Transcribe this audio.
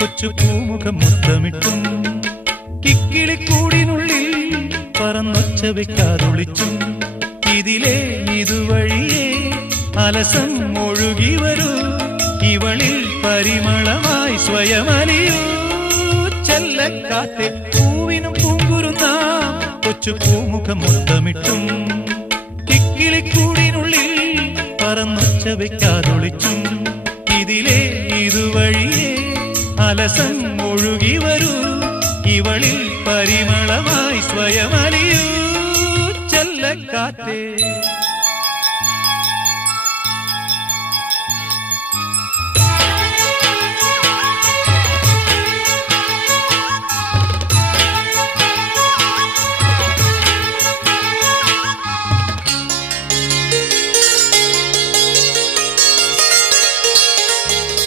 കൊച്ചു പൂമുഖം മുത്തമിട്ടും കിക്കിളിക്കൂടിനുള്ളിൽ പറന്നൊച്ച വെക്കാതൊളിച്ചും ഇതിലേ ഇതുവഴിയേ അലസം ഒഴുകി വരൂ ഇവളിൽ പരിമളമായി സ്വയമലിയൂ ചെല്ലക്കാറ്റെ പൂവിനും പൂങ്കുരുന്ന കൊച്ചു പൂമുഖം മുത്തമിട്ടും കിക്കിളിക്കൂടിനുള്ളിൽ പറന്നൊച്ച വെക്കാതൊളിച്ചും ഇതിലേ ഇതുവഴിയേ അലസം ഒഴുകി വരൂ ഇവളിൽ പരിമളമായി സ്വയമലിയൂ ചെല്ലക്കാറ്റേ